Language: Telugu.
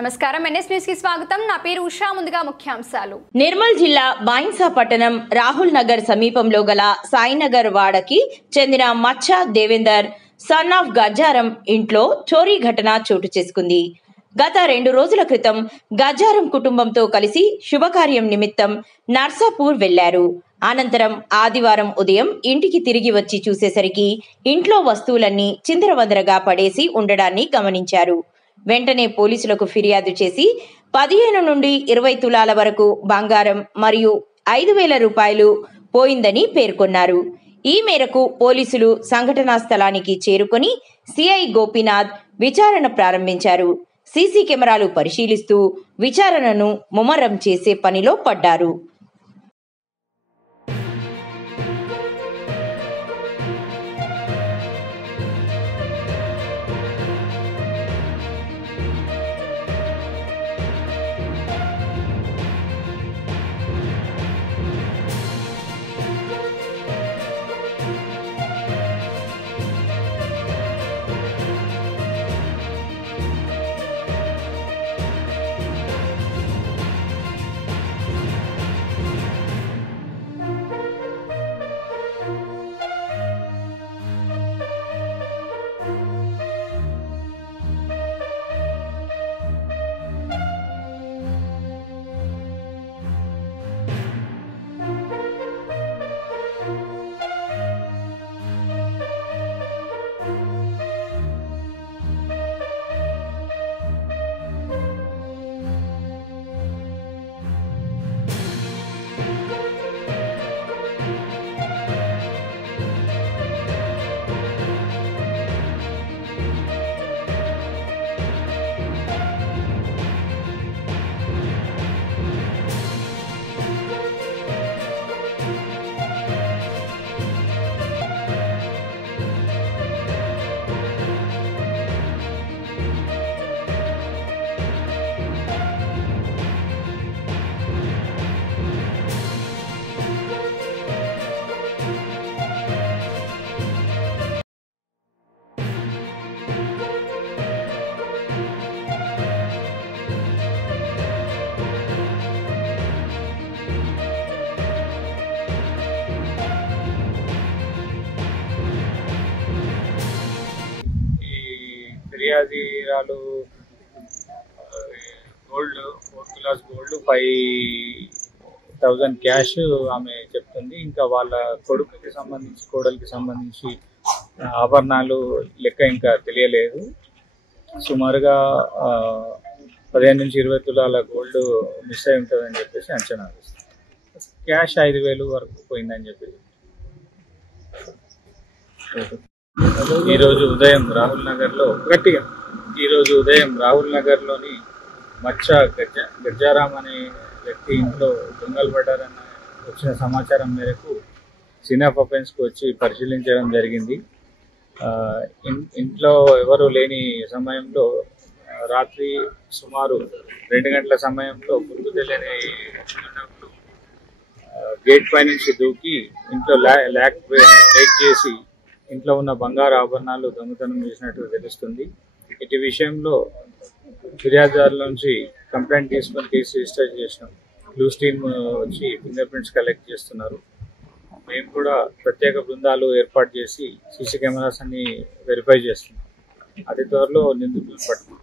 నమస్కారం ఎన్ఎస్ న్యూస్ కి స్వాగతం। నా పేరు ఉషా। ముందుగా ముఖ్యాంశాలు। నిర్మల్ జిల్లా బాయిన్సా పట్టణం రాహుల్ నగర్ సమీపంలో గల సాయినగర్ వాడకి చెందిన మచ్చా దేవేందర్ సన్ ఆఫ్ గజారం ఇంట్లో చోరీ ఘటన చోటు చేసుకుంది। గత 2 రోజుల క్రితం గజారం కుటుంబంతో కలిసి శుభకార్యం నిమిత్తం నర్సాపూర్ వెళ్లారు। అనంతరం ఆదివారం ఉదయం ఇంటికి తిరిగి వచ్చి చూసేసరికి ఇంట్లో వస్తువులన్నీ చిందరవందరగా పడేసి ఉండడాన్ని గమనించారు। వెంటనే పోలీసులకు ఫిర్యాదు చేసి 15 నుండి 20 తులాల వరకు బంగారం మరియు 5,000 రూపాయలు పోయిందని పేర్కొన్నారు। ఈ మేరకు పోలీసులు సంఘటనా స్థలానికి చేరుకొని సిఐ గోపీనాథ్ విచారణ ప్రారంభించారు। సీసీ కెమెరాలు పరిశీలిస్తూ విచారణను ముమ్మరం చేసే పనిలో పడ్డారు। ఫిర్యాదురాలు గోల్డ్ 4 తులాస్ గోల్డ్ 5,000 క్యాష్ ఆమె చెప్తుంది। ఇంకా వాళ్ళ కొడుకుకి సంబంధించి కోడలికి సంబంధించి ఆభరణాలు లెక్క ఇంకా తెలియలేదు। సుమారుగా 15 నుంచి 20 తులాల గోల్డ్ మిస్ అయి ఉంటుందని చెప్పేసి అంచనా వేస్తుంది। క్యాష్ 5,000 వరకు పోయిందని చెప్పేసి ఈరోజు ఉదయం రాహుల్ నగర్లోని మచ్చా గజ్జారాం అనే వ్యక్తి ఇంట్లో దొంగలు పడ్డారన్న వచ్చిన సమాచారం మేరకు సీన్ ఆఫ్ అఫెన్స్కి వచ్చి పరిశీలించడం జరిగింది। ఇంట్లో ఎవరు లేని సమయంలో రాత్రి సుమారు 2 గంటల సమయంలో గుర్తు తెలియని గేట్ పై నుంచి దూకి ఇంట్లో లాక్ బ్రేక్ చేసి ఇంట్లో ఉన్న బంగారు ఆభరణాలు దొంగతనం చేసినట్టు తెలుస్తుంది। ఇటు విషయంలో ఫిర్యాదుదారుల నుంచి కంప్లైంట్ తీసుకొని కేసు రిజిస్టర్ చేసినాం। క్లూస్ టీమ్ వచ్చి ఫింగర్ ప్రింట్స్ కలెక్ట్ చేస్తున్నారు। మేము కూడా ప్రత్యేక బృందాలు ఏర్పాటు చేసి సీసీ కెమెరాస్ అన్ని వెరిఫై చేస్తున్నాం। అతి త్వరలో నిందితులను పట్టుకుంటాం।